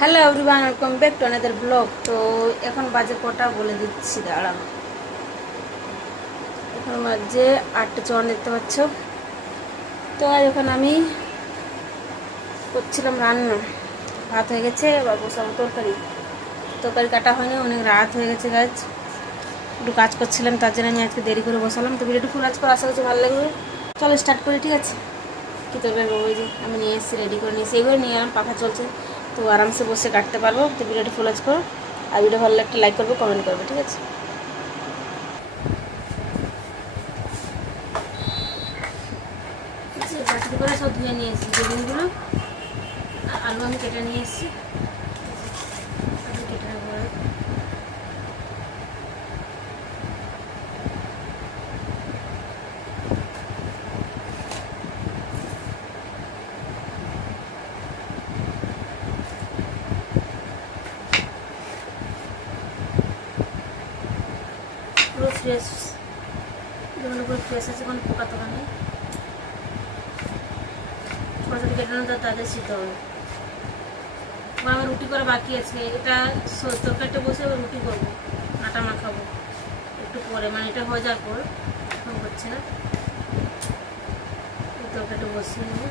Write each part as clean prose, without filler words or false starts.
Hello everyone, welcome back to another blog. তো এখন বাজে কটা বলে দিচ্ছি, দাঁড়াও। এখন বাজে 8:54, দেখতে পাচ্ছ। তো আজ এখন আমি করছিলাম রান্না। ভাত হয়ে গেছে, এবার বসাবো তরকারি। তরকারি কাটা হয়নি, অনেক রাত হয়ে গেছে। গাছ একটু কাজ করছিলাম, তার জন্য আমি আজকে দেরি করে বসালাম। তো ভিডিওটা ফুল আজ করে আশা করছি ভালো লাগবে। চলো স্টার্ট করি, ঠিক আছে। কী তরকারি ওই যে আমি নিয়ে এসেছি, রেডি করে নিয়েছি, এগুলো নিয়ে এলাম। পাখা চলছে তো আরামসে বসে কাটতে পারবো। তো ভিডিওটা ফুল আজ করো, আর ভিডিও ভালো লাগলে একটা লাইক করবে, কমেন্ট করবে, ঠিক আছে। বাটি করে সব ধুয়ে নিয়ে এসেছি বেগুনগুলো, আর আলু আমি কেটে নিয়ে এসেছি। কেটে নেবো। পুরো ফ্রেশ, যেগুলো পুরো ফ্রেশ আছে, কোনো পোকা টোকা নেই। ছোটো ছোটো কেটে নেবো, তাদের সিদ্ধ হবে। আমার রুটি করা বাকি আছে। এটা তরকারিটা বসে এবার রুটি করবো, আটা মাখাবো একটু পরে, মানে এটা হয়ে যাওয়ার পর। এখন হচ্ছে না, তরকারিটা বসিয়ে নেবো।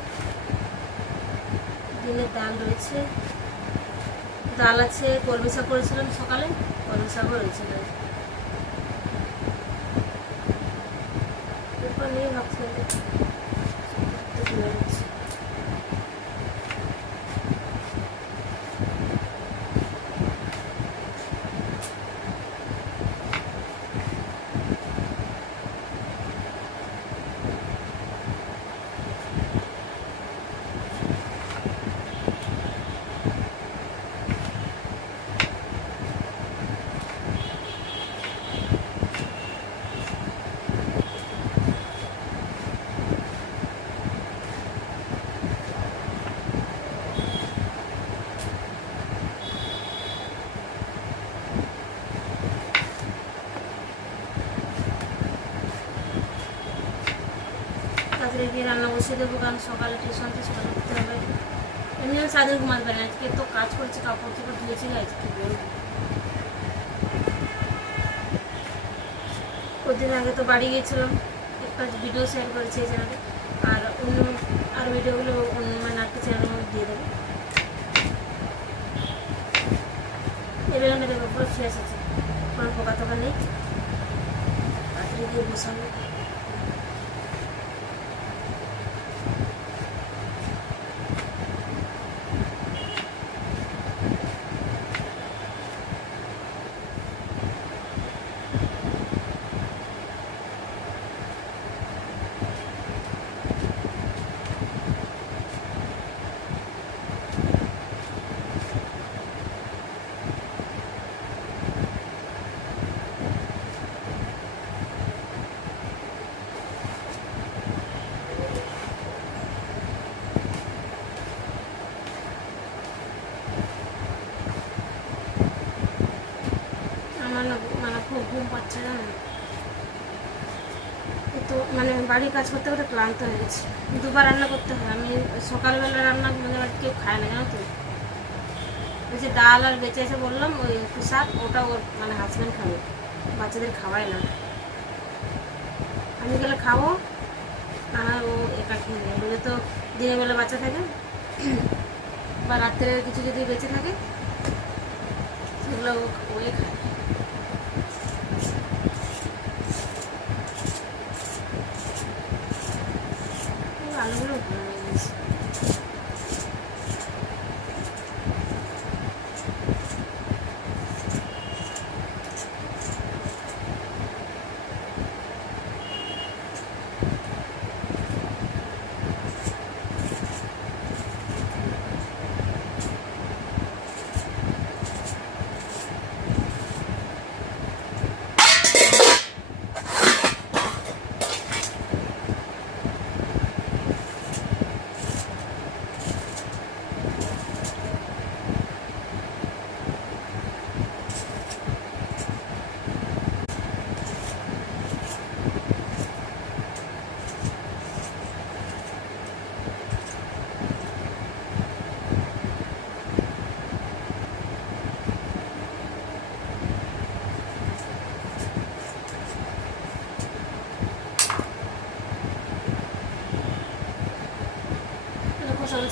দিনের ডাল রয়েছে, ডাল আছে, কলমি শাক করেছিলাম সকালে, কলমি শাকও রয়েছে। এরপর নিয়ে ভাবছি তুলে দিচ্ছি। তাড়াতাড়ি গিয়ে রান্না বসিয়ে দেবো, কারণ সকালে টিউশন করতে হবে। এমনি আমি সারাদিন ঘুমাতে পারি না, আজকে তো কাজ করেছি, কাপড় চোপড় ধুয়েছি। আজকে বলবো, কদিন আগে তো বাড়ি গিয়েছিলাম, একটা ভিডিও শেয়ার করেছি এই চ্যানেলে, আর অন্য আর ভিডিওগুলো অন্য মানে একটা চ্যানেলের মধ্যে দিয়ে দেবো। এই বেগুনটা দেখবো পুরো ফ্রেশ আছে, কোনো পোকা টোকা নেই। তাড়াতাড়ি গিয়ে বসাবো। আমার না মানে খুব ঘুম পাচ্ছে, জানো তো, মানে বাড়ির কাজ করতে করতে ক্লান্ত হয়ে গেছে। দুবার রান্না করতে হয়। আমি সকালবেলা রান্না আমাদের বাড়িতে কেউ খায় না, জানো তো। ওই যে ডাল আর বেঁচে এসে বললাম, ওই একটু শাক, ওটা ওর মানে হাজব্যান্ড খাবে, বাচ্চাদের খাওয়াই না। আমি গেলে খাবো, আর ও একা খেয়ে নেবে। ওদের তো দিনের বেলা বাচ্চা থাকে, বা রাত্রে কিছু যদি বেঁচে থাকে সেগুলো ওই খায়। আলুগুলো ভালো লেগেছে।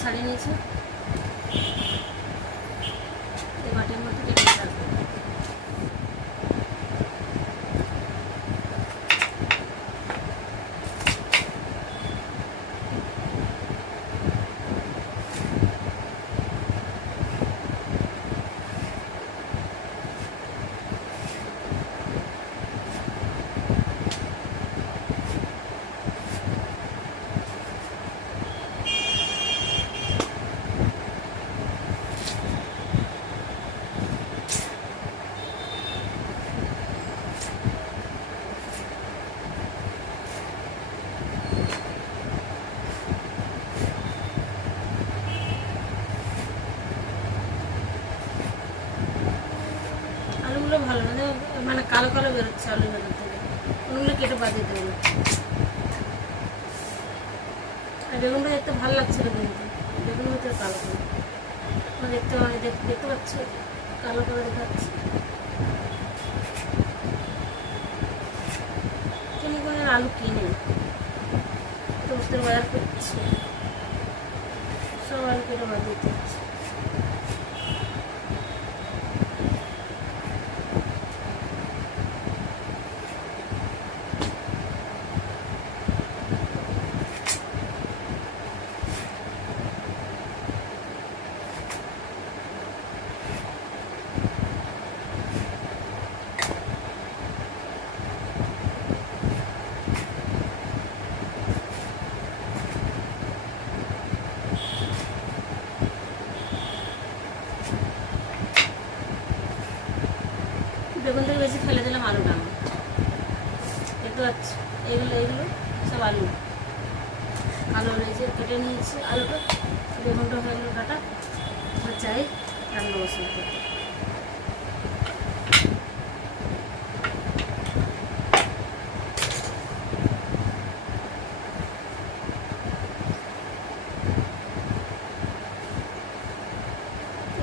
ছাড়িয়ে নিয়েছি, এই বাটির মধ্যে টেবিলে রাখবো। আলুগুলো ভালো মানে কালো কালো বেরোচ্ছে আলুর ভেতর থেকে, ওগুলো কেটে বাদ দিতে হবে। আর বেগুনটা দেখতে ভালো লাগছিল, কিন্তু বেগুন ভিতরে কালো কালো দেখতে দেখতে পাচ্ছি, কালো কালো দেখাচ্ছে। তুমি কোনো আলু কিনে দোস্তের বাজার করছি, সব আলু কেটে বাদ দিতে হচ্ছে। বেগুন থেকে বেশি ফেলে দিলাম আলুটা, দেখতে পাচ্ছি। এগুলো সব আলু কালো রয়েছে, কেটে নিয়েছি আলুটা, বেগুনটা হয়ে গেলো কাটা। চাই রান্না বসাতে।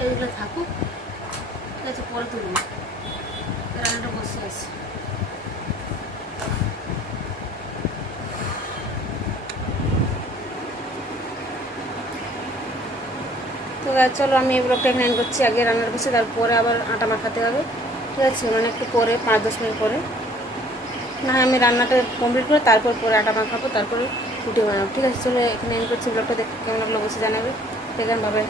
এইগুলো থাকুক, ঠিক আছে, পরে তুলব। রান্নাটা বসে আছে। তো চলো আমি এই ব্লগটা এখানে এন্ড করছি। আগে রান্নার বসে, তারপরে আবার আটা মাখাতে হবে, ঠিক আছে, মানে একটু পরে 5-10 মিনিট পরে। না হয় আমি রান্নাটা কমপ্লিট করে পরে আটা মাখাবো, তারপরে রুটি বানাবো, ঠিক আছে। চলো এখানে এন্ড করছি ব্লগটা। দেখতে কেমন লাগলো অবশ্যই জানাবে। দেখেন ভাবে।